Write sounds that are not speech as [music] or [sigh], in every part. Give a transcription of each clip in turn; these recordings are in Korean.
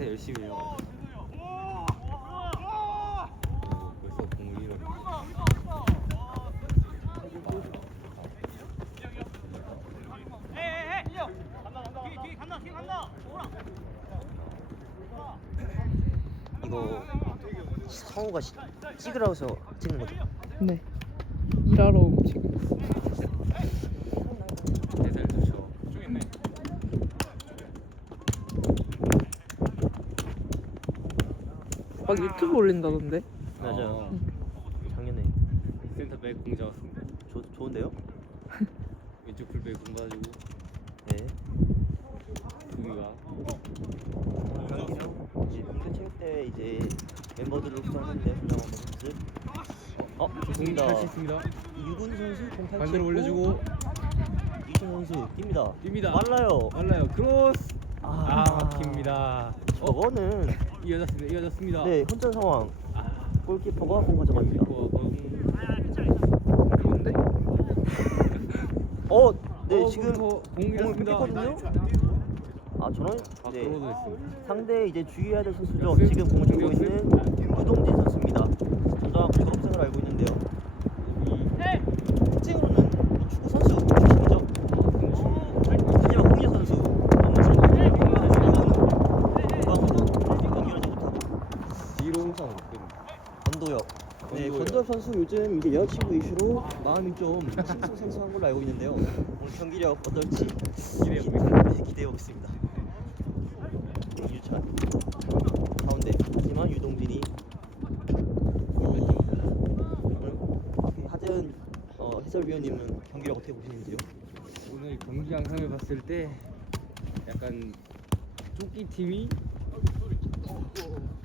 진짜 열심히 해요. 어, 벌써 공을 잃어. 이거 성우가 시- 찍으라서 찍는 거죠? 네. 일하러 온 지금. 대살 좋죠. 막 유튜브 올린다던데. 맞아요. 어, 작년에 센터 백 공 잡았습니다. 좋 좋은데요? 왼쪽 풀백 공 가지고 네. 수비가 이제 국내 체육 대회 이제 멤버들을 구성했는데 훈장 한번 모습. 어 좋습니다. 할수 있습니다. 유군 선수 공 반대로 올려주고 이준 선수 뜁니다. 뜁니다. 빨라요. 빨라요. 크로스. 아, 아, 막힙니다. 어, 저거는 이어졌습니다. 이어졌습니다. 네 혼전 상황. 아, 골키퍼가 공 가져갑니다. 골키퍼 공. 좋은데? 어, 네 어, 지금 공 공을 잃었습니다. 뺏겼거든요. 아 저는 아, 네 크로스 했습니다. 상대 이제 주의해야 될 선수죠. 역습? 지금 공을 들고? 있는 유동진 선수입니다. 전장 졸업생을 알고 있는데요. 특징으로는 축구 선수 출신이죠. 하지만 홍예 선수 너무 잘하는 연결하지 못하고 뒤로 항상 없거든요. 권도엽. 네, 권도엽. 권도엽 선수 요즘 이제 여자친구 이슈로 마음이 좀 싱숭생숭한 걸로 알고 있는데요. 오늘 경기력 어떨지 기대해 기- 보겠습니다. 유찬 가운데 하지만 유동진이 하재은 어, 해설위원님은 경기력 어떻게 보시는지요? 오늘 경기 양상을 봤을 때 약간 쫓기 팀이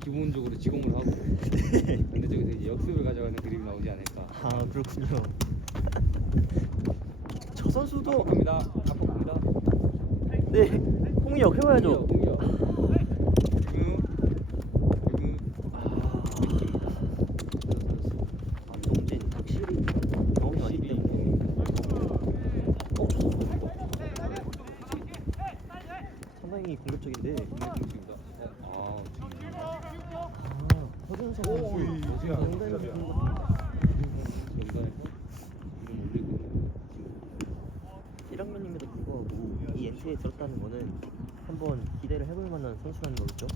기본적으로 지공을 하고 [laughs] 근데 저기서 이제 역습을 가져가는 그림이 나오지 않을까. 아 그렇군요. 저 선수도 갑니다. 갑니다. 네 홍역 해봐야죠. 공이요. 지금 지금 아, 유동진 확실히 경험이 많기 때문에 어, 상당히 공격적인데 공격입니다. 아, 지금 아, 허준석 선수 상당히 좋은 것 같습니다. 중간에서 이름 올리고 1학년임에도 불구하고 이 NC에 들었다는 거는 한번 기대를 해볼 만한 선수라는 거겠죠?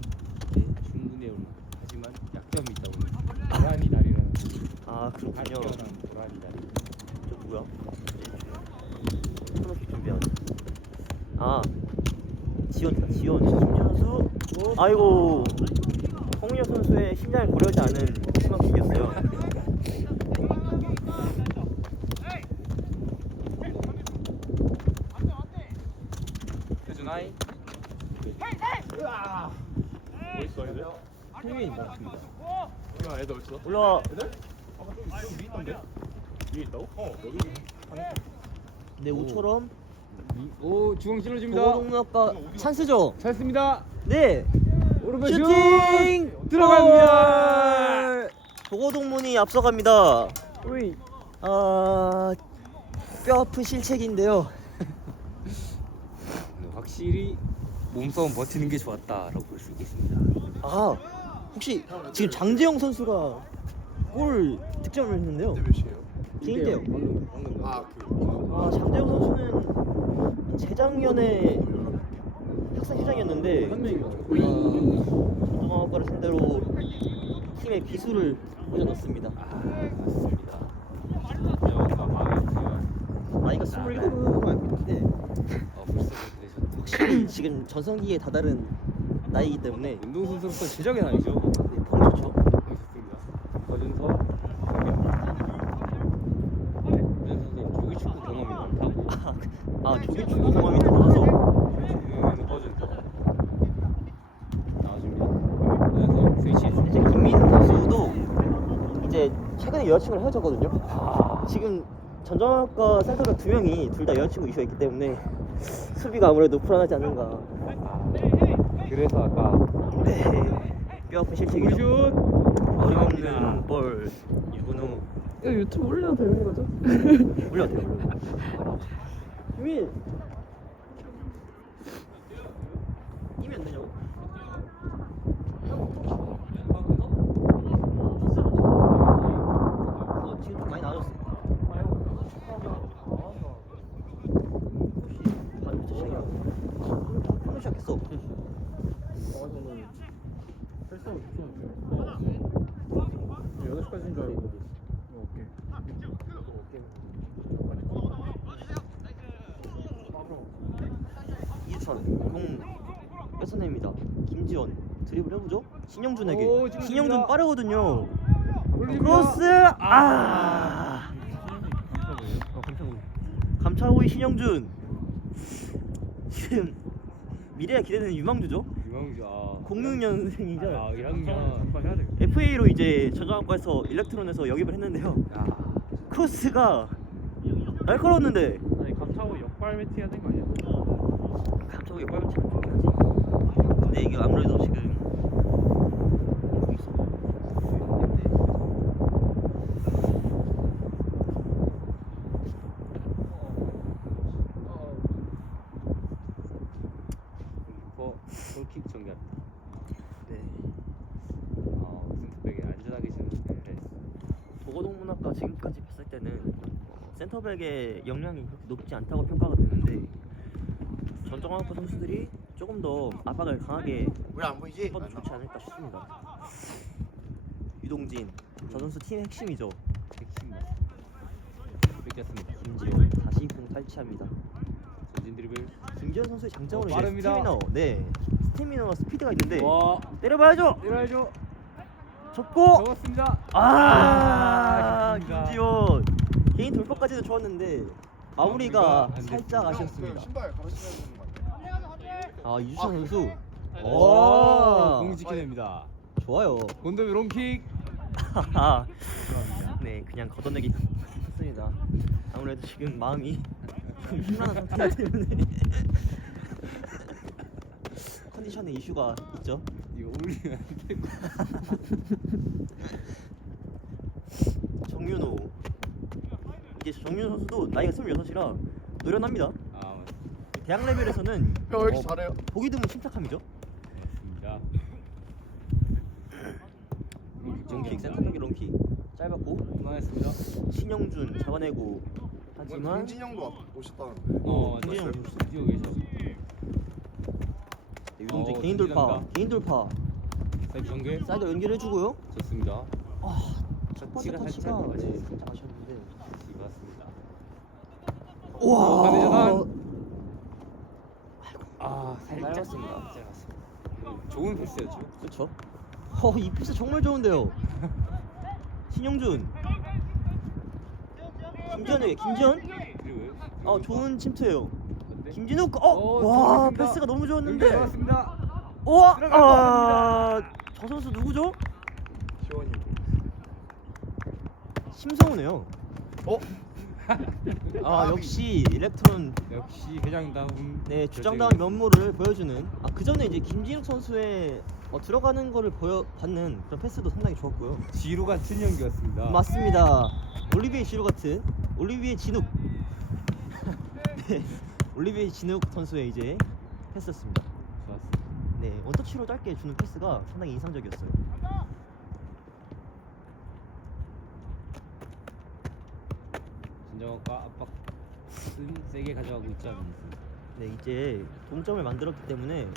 네, 충분해요. 하지만 약점이 있다 보니 도란이 다리라는 아 그렇군요. 도란이 다리. 저 누구야? 코너킥 준비한. 아 지원이다 지원. 심준수. 아이고 홍윤 선수의 심장을 고려하지 않은 코너킥이었어요. 해준아이. 힘이 있습니다. 올라와. 네 우처럼 오 주공 찔러줍니다. 도동학과 찬스죠. 잘 습니다 네. 오른발 슈팅 슛! 들어갑니다. 골! 도고동문이 앞서갑니다. 우이. 아, 뼈 아픈 실책인데요. [laughs] 확실히 몸싸움 버티는 게 좋았다라고 볼 수 있겠습니다. 아, 혹시 지금 장재영 선수가 골 득점을 했는데요. 찐인데요. 아, 그 아, 장재영 선수는 재작년에 학생 회장이었는데 한 명이 전동학과를 상대로 팀의 비수를 보여줬습니다. 아 맞습니다. 영화 망했지만 나이가 27으로 알고 있는데 어, 벌써. 확실히 지금 전성기에 다다른 나이기 때문에 운동선수로서 최적의 나이죠. 네, 펑 좋죠. 멋있습니다. 허준서 네, 허준서 조기 축구 경험이 많다고. 아, 아 조기 축구 경험이 많아서 지금은 허준서 나와줍니다. 허준서 스위치. 이제 김민승 선수도 이제 최근에 여자친구랑 헤어졌거든요. 아 지금 전정학과 센터가 두 명이 둘 다 여자친구 이슈가 있기 때문에 수비가 아무래도 불안하지 않는가. 아, 그래서 아까 네, 뼈 아픈 실책이죠. 슛 어림없는 볼 유근우 이거 유튜브 올려도 되는 거죠? [laughs] 올려도 돼요. 유민 이면 되냐고? 나가서는 헬스하고 싶었는데 8시까지인 줄 알고 오케이 이주찬 공 뺏어냅니다. 김지원 드리블 해보죠. 신영준에게. 오, 신영준. 빠르거든요. 크로스 아. 어. 감차고의 신영준. 지금 미래가 기대되는 유망주죠. 유망주 아 06년생이죠. 아 1학년 해야 돼 FA로 이제 전자학과에서 일렉트론에서 영입을 했는데요. 야 크로스가 날카로웠는데 아니 감차고 역발 매트 해야 되는 거 아니야? 좋긴 하지. 근데 이게 아무래도 지금 공이 있어. 어 골킥 정리합니다 네. 아 센터백이 안전하게 지금 네. 도고동문학과 지금까지 봤을 때는 센터백의 역량이 그렇게 높지 않다고 평가가 되는데 전정학과 선수들이 조금 더 압박을 강하게 우리 안 보이지? 해봐도 좋지 않을까 싶습니다. 유동진 저 선수 팀의 핵심이죠. 핵심 뺏겼습니다 김지원 다시 공 탈취합니다. 전진 드리블 김지원 선수의 장점으로 어, 이제 빠릅니다. 스태미너, 네 스태미너와 스피드가 있는데 와 때려봐야죠. 때려야죠 접고 적었습니다 아, 아, 좋습니다. 김지원 개인 돌파까지도 좋았는데 마무리가 마무리가 안 살짝. 아쉬웠습니다. 신발 되는 거 같아. 아 유주찬 선수 오공오 지켜냅니다 좋아요. 본더비 롱킥 [laughs] 네 그냥 걷어내기 했습니다. 아무래도 지금 마음이 좀 심란한 상태이기 때문에 [laughs] 컨디션에 이슈가 있죠. 이거 올리면 안 되고 [laughs] 정윤호 이제 정윤호 선수도 나이가 26이라 노련합니다. 아 대학 레벨에서는 형, 왜 이렇게 어, 잘해요? 보기 드문 침착함이죠. 맞습니다 롱킥 센터백의 롱킥 짧았고 그만했습니다 신영준 잡아내고 하지만 하지만 김진영도 오셨다는데. 어 김진영 맞아요 뛰어 계셔 네, 유동재 어, 개인 돌파. 개인 돌파 사이드 전개 사이드 연결해주고요. 좋습니다 아, 첫 번째 터치가 터치가 살짝 네. 살짝 맞습니다 우와 전환. 아 살짝 짧았습니다. 좋은 패스였죠 그렇죠. 어, 이 패스 정말 좋은데요. [laughs] 신영준. 김지현에게 김지현. 그리고 어 좋은 침투예요. 김진욱. 어, 어, 와 들어갔습니다. 패스가 너무 좋았는데. 들어갔습니다 와, 것 아, 저 선수 누구죠? 시원이. 심성우네요. 어? 아 역시 일렉트론 역시 회장다운 네 주장다운 면모를 보여주는. 아 그 전에 이제 김진욱 선수의 어, 들어가는 거를 보여 받는 그런 패스도 상당히 좋았고요. 지루 같은 연기였습니다 맞습니다. 올리비에 지루 같은 올리비에 진욱. [laughs] 네, 올리비에 진욱 선수의 이제 패스였습니다. 좋았습니다 네, 원터치로 짧게 주는 패스가 상당히 인상적이었어요. 진정학과 압박 은 세게 가져가고 있지 않습니까 네, 이제 동점을 만들었기 때문에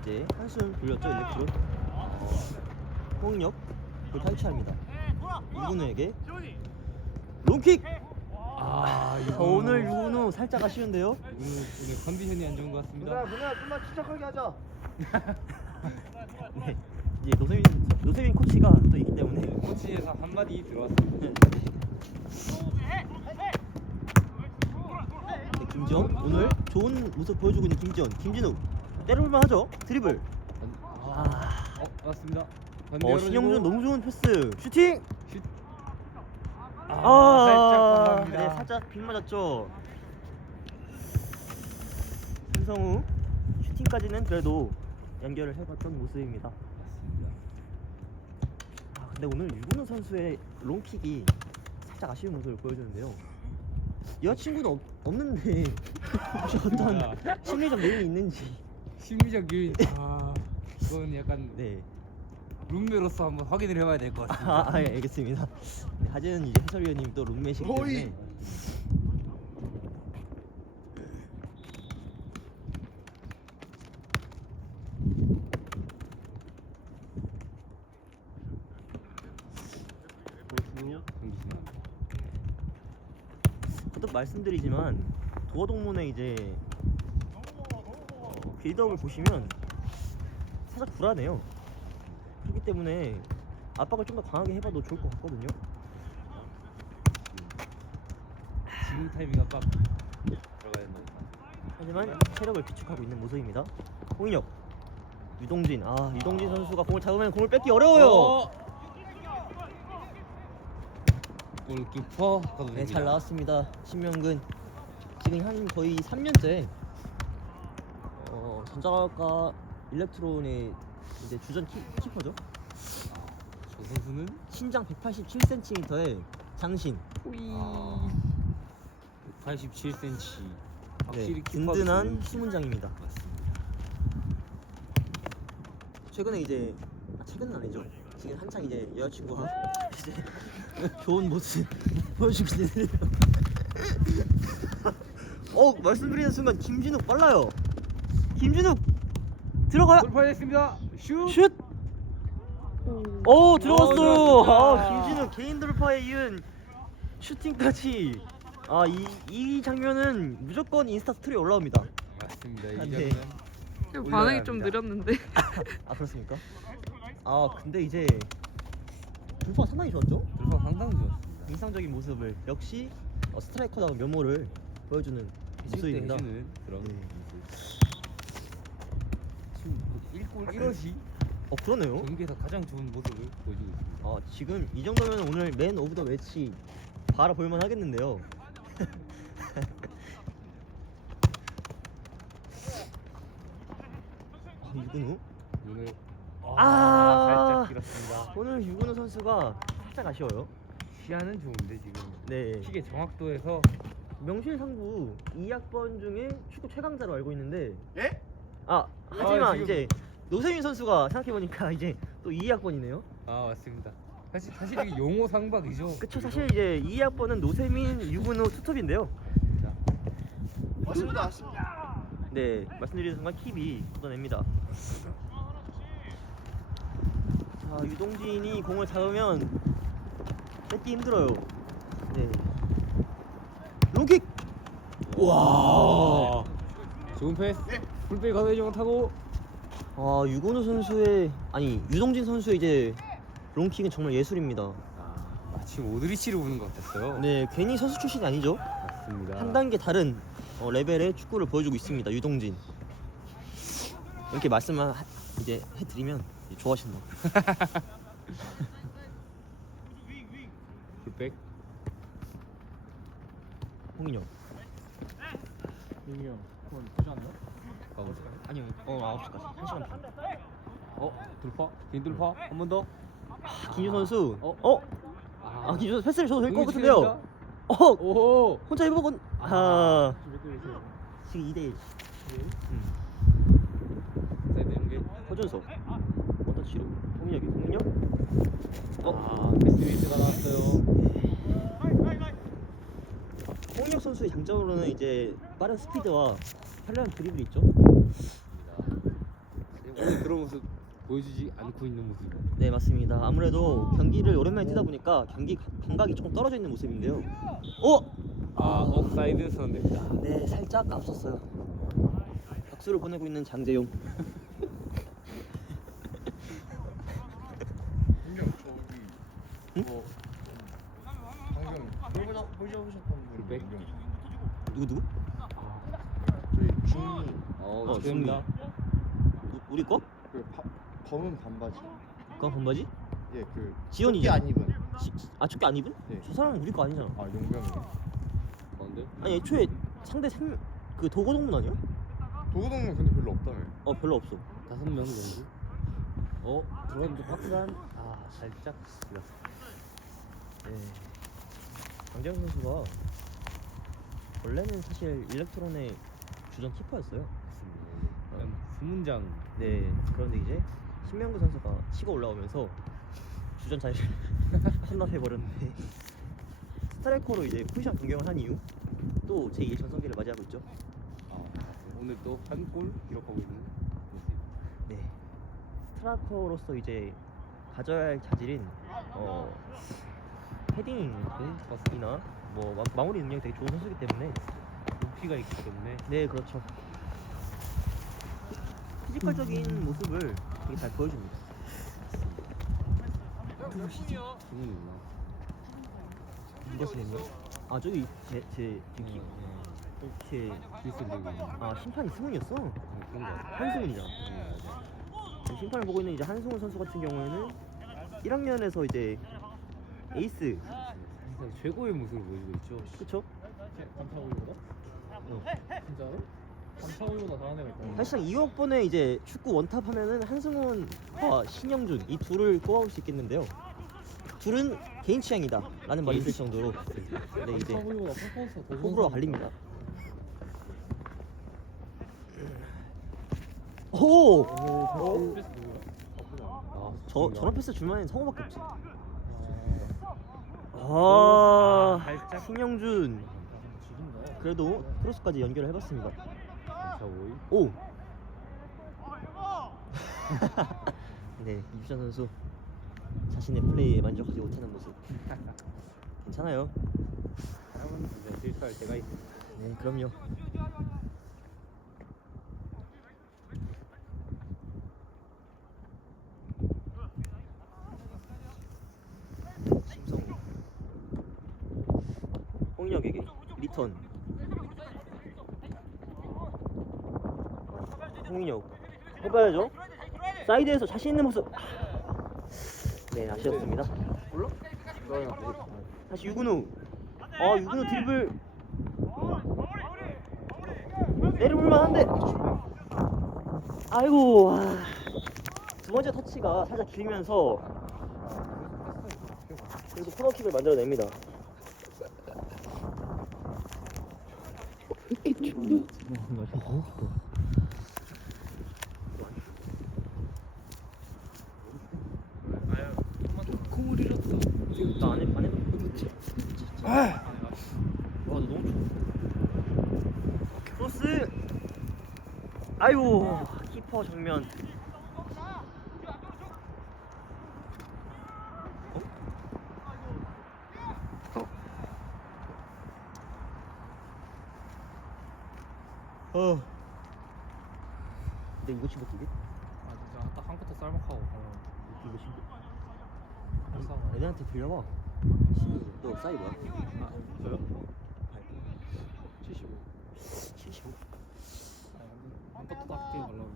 이제 한숨 돌렸죠 일렉트로. 그 탈취합니다. 유근우에게 롱킥. 아 자, 오늘 유근우 살짝 아쉬운데요. 오늘, 오늘 컨디션이 안 좋은 것 같습니다 문화야 좀만 침착하게 하자. [laughs] 네, 이제 노세민 노세민 코치가 또 있기 때문에 코치에서 한마디 들어왔습니다 [laughs] 네, 김지원 오늘 좋은 모습 보여주고 있는 김지원 김진욱 때려볼만 하죠? 드리블. 아, 어 맞습니다. 반대 어 열어주고. 신영준 너무 좋은 패스. 슈팅! 슛. 아, 아, 살짝 뻔합니다. 네 살짝 빗 맞았죠? 김성우 슈팅까지는 그래도 연결을 해봤던 모습입니다. 맞습니다. 아 근데 오늘 유근우 선수의 롱킥이 살짝 아쉬운 모습을 보여주는데요 여자친구는 없, 없는데 [laughs] 혹시 어떤. 심리적 내용이 있는지 심리적 요인 아 이건 약간 네 룸메로서 한번 확인을 해봐야 될 것 같습니다 아, 아 예, 알겠습니다. 네, 하재은 이제 해설위원님 또 룸메이시기 호이! 때문에 말씀드리지만 도어동문의 이제 어, 빌드업을 보시면 살짝 불안해요. 그렇기 때문에 압박을 좀 더 강하게 해봐도 좋을 것 같거든요. 지금 타이밍 압박 들어가야 된다. 하지만 체력을 비축하고 있는 모습입니다. 홍인혁, 유동진. 아 유동진 선수가 공을 잡으면 공을 뺏기 어려워요. 어! 골키퍼 네, 잘 나왔습니다. 신명근. 지금 한 거의 3년째 어, 전자과학과 일렉트론의 이제 주전 키, 키퍼죠. 저 선수는 신장 187cm의 장신. 아, 87cm. 네, 확실히 키퍼가 든든한 좋은 수문장입니다. 맞습니다. 최근에 이제 아, 최근은 아니죠. 지금 한창 이제 여자친구와 [laughs] 이제 좋은 모습 보여주고 있는데요. [laughs] 어 말씀드리는 순간 김진욱 빨라요. 김진욱 들어가요. 돌파했습니다. 슛. 슛. 오 들어갔어요. 아 김진욱 개인 돌파에 이은 슈팅까지. 아이 이 장면은 무조건 인스타 스토리에 올라옵니다. 맞습니다. 아, 이 네. 장면. 반응이 좀 합니다. 느렸는데 [laughs] 아 그렇습니까? 아 근데 이제 돌파 상당히 좋았죠? 돌파 상당히 좋았습니다. 인상적인 모습을 역시 어, 스트라이커다운 면모를 보여주는 모습입니다. 해주는 그런 네. 모습. 지금 1골 1어시 어 그러네요. 경기에서 가장 좋은 모습을 보여주고 있습니다. 아 지금 이 정도면 오늘 맨 오브 더 매치 바라볼만 하겠는데요. [laughs] 아, 유근우 오늘 아. 오늘 유근우 선수가 살짝 아쉬워요. 시야는 좋은데 지금 네 시계 정확도에서 명실상부 2학번 중에 축구 최강자로 알고 있는데 예? 아 하지만 아, 지금- 이제 노세민 선수가 생각해보니까 [laughs] 이제 또 2학번이네요. 아 맞습니다. 사실 사실 이게 용호 상박이죠. 그쵸 사실 이제 2학번은 노세민, 유근우, 투톱인데요. 맞습니다. 맞습니다. 네 말씀드리는 순간 킵이 걷어냅니다. 자 유동진이 공을 잡으면 뺏기 힘들어요. 네. 롱킥. 와. 좋은 패스. 풀백 가서 못하고 아 유건우 선수의 아니 유동진 선수의 이제 롱킥은 정말 예술입니다. 아, 마침 오드리치를 보는 것 같았어요. 네 괜히 선수 출신이 아니죠. 맞습니다. 한 단계 다른 어, 레벨의 축구를 보여주고 있습니다. 유동진. 이렇게 말씀만 하- 이제 해드리면 이제 좋아하신다. 풀백. 홍인영. 여기 형 그건 되지 않나? 가운데. 아니요. 어 9시까지. 1시간 반. 어 돌파. 긴 돌파. 한 번 더. 아, 김유 선수. 어? 어? 아 김유 선수 패스를 줘도 될 것 같은데요. 어 오. 혼자 해보건. 아 지금 대에서 지금 2대 1. 음. 허준석. 어떤 치료? 홍인혁이. 홍인혁. 어? 아 패스미스가 나왔어요. 홍인혁 선수의 장점으로는 이제 빠른 스피드와 편리한 드리블이 있죠. 오늘 그런 모습 보여주지 않고 있는 모습. 네 맞습니다. 아무래도 경기를 오랜만에 뛰다 보니까 경기 가- 감각이 조금 떨어져 있는 모습인데요. 어? 아 옵사이드 선언됩니다. 네 살짝 앞섰어요. 박수를 보내고 있는 장재용. [laughs] 분명 저기 뭐 방금 분 풀백? 누구 누구? 저희 중 어, 어, 좋습니다. 우- 우리 거? 그 바, 검은 반바지 그건 반바지? 예그 지원이죠? 안 입은 지- 아 저게 안 입은? 네. 저 사람은 우리 거 아니잖아. 아 용병이 가운데. 아니 애초에 상대 생... 그 도고 동문 아니야? 도구동은 근데 별로 없다며 어 별로 없어. 다섯 명 정도. 어 들어갔는데 박스란. 아 살짝 길었어. 네. 강재영 선수가 원래는 사실 일렉트론의 주전 키퍼였어요. 약간 수문장. 네. 그런데 이제 신명구 선수가 치고 올라오면서 주전 자리를 [laughs] 혼납해 버렸는데 스트라이커로 이제 포지션 변경을 한 이후 또 제2의 전성기를 맞이하고 있죠. 아, 오늘 또 한 골 기록하고 있는 모습. 네. 스트라이커로서 이제 가져야 할 자질인 어 헤딩이나 뭐 마, 마무리 능력이 되게 좋은 선수이기 때문에 높이가 있기 때문에 네 그렇죠. 피지컬적인 모습을 되게 잘 보여줍니다. 기분이 있나? 누가 진행요? 아 저기 제제 저기 이렇게 있는 아 심판이 승훈이었어. 같아. 한승훈이잖아. 네, 맞아. 심판을 보고 있는 이제 한승훈 선수 같은 경우에는 1학년에서 이제 에이스, 사실상 최고의 모습을 보여주고 있죠. 그쵸? 감차오이보다? 어. 진짜로? 감차오이보다 잘하는 애가 있다. 사실상 2학번에 이제 축구 원탑 하면은 한승훈과 신영준 이 둘을 꼽아볼 수 있겠는데요. 둘은 개인 취향이다 라는 말이 있을 정도로 네 이제 감차오이보다 퍼포먼스가 더 좋은 호불호가 사람이 갈립니다. 오! 오, 오, 패스 누구야? 바꾸자. 아, 저 저런 패스 줄만한 성호밖에 없지. 아, 아, 살짝. 신영준. 그래도 크로스까지 연결을 해봤습니다. 자 보이. 오. [laughs] 네, 이주찬 선수 자신의 플레이에 만족하지 못하는 모습. 괜찮아요. 사람은 진짜 실수할 때가 있어. 네, 그럼요. 심성우. 홍인혁에게 리 턴. 홍인혁 해봐야죠. 사이드에서 자신 있는 모습. 네, 아쉬웠습니다. 다시 유근우. 아, 유근우 드리블 내려볼만한데 아이고 와. 두 번째 터치가 살짝 길면서 그래도 코너킥을 만들어냅니다 나 안해 안해 와너 너무 추워 크로스! 아이고 키퍼 정면 어? 어. 근데 이거 치고 이게 아 진짜 딱 한 컷도 쌀먹하고 가면 이거 치고 불쌍하네. 애들한테 빌려봐 너 사이 뭐야? 아 저요? 75. 75 아니 한 컷도 딱 뛰어 가려고.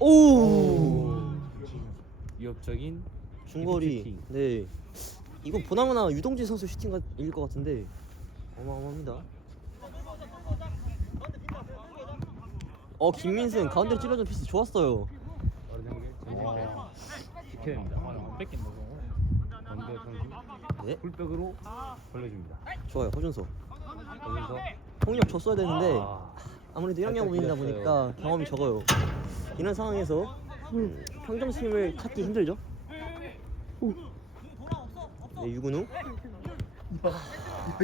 오! 오! 위협적인 중거리. 네 이거 보나마나 유동진 선수 슈팅일 것 같은데 어마어마합니다 어 김민승 가운데로 찔러준 패스 좋았어요 아, 지켜야 됩니다. 뺏긴다 네. 풀백으로 걸려줍니다. 좋아요 허준서. 거기서. 홍력 줬어야 되는데 아, 아무래도 1학년 살짝 분이다 밀렸어요. 보니까 경험이 적어요. 이런 상황에서 음, 평정심을 찾기 힘들죠? 네 유근우.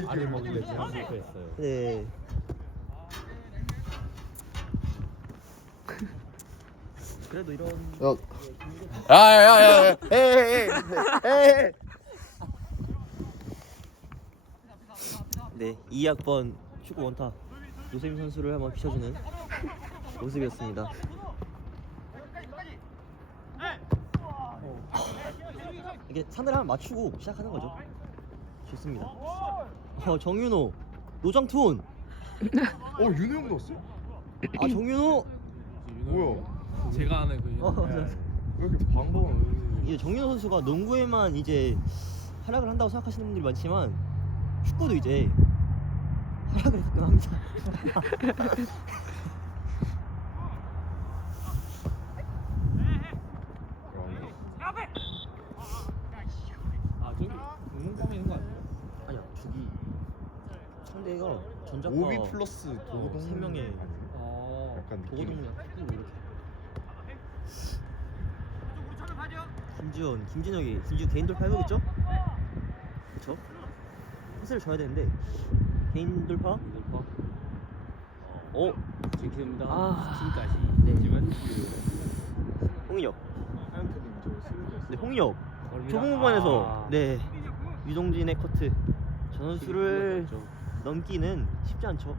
알을 먹이려 지금 실패했어요. 네. 그래도 이런 야야야야. 에에에에 네, 2학번 축구 원탑 노세임 선수를 한번 비춰주는 모습이었습니다. 이게 상대를 한번 맞추고 시작하는 거죠. 좋습니다. 어, 정윤호, 노정투온. 어 윤호 형 넣었어? 아, 정윤호. 뭐야? 제가 아는 그 어, 윤호. 왜 이렇게 방방은 이제 정윤호 선수가 농구에만 이제 활약을 한다고 생각하시는 분들이 많지만 축구도 이제 활약을 가끔 합니다. 아 저기 응원감이 있는 거 아니에요? 아니야, 저기 상대가 전작가 오비 플러스 어, 도동 세 명의 아 약간 느낌이 도고동이랑 축구 이렇게. 김지원, 김진혁이 김지훈 개인 돌파 해보겠죠? 그쵸? 패스를 줘야 되는데 개인 돌파? 돌파 어? 지킵니다. 아. 팀까지. 네. 하지만 그저 스웨덴 네 거리가- 좁은 공간에서 아. 네 유동진의 커트 선수를 넘기는 쉽지 않죠.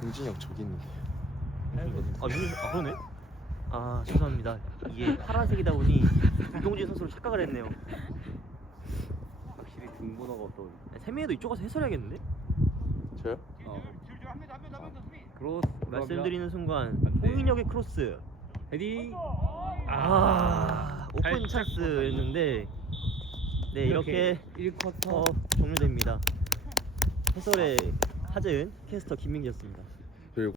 동진이 형 저기 있는데. 아, 윤, 아 그러네. 아 죄송합니다. 이게 파란색이다 보니 유동진 선수로 착각을 했네요. 등번호가 또 세미에도 이쪽 가서 해설해야겠는데? 저요? 어. 크로스 말씀드리는 순간 안 돼. 홍인혁의 크로스. 헤딩 아, 오픈 찬스였는데 네 이렇게 1쿼터 어, 종료됩니다. 해설의 하재은 캐스터 김민기였습니다.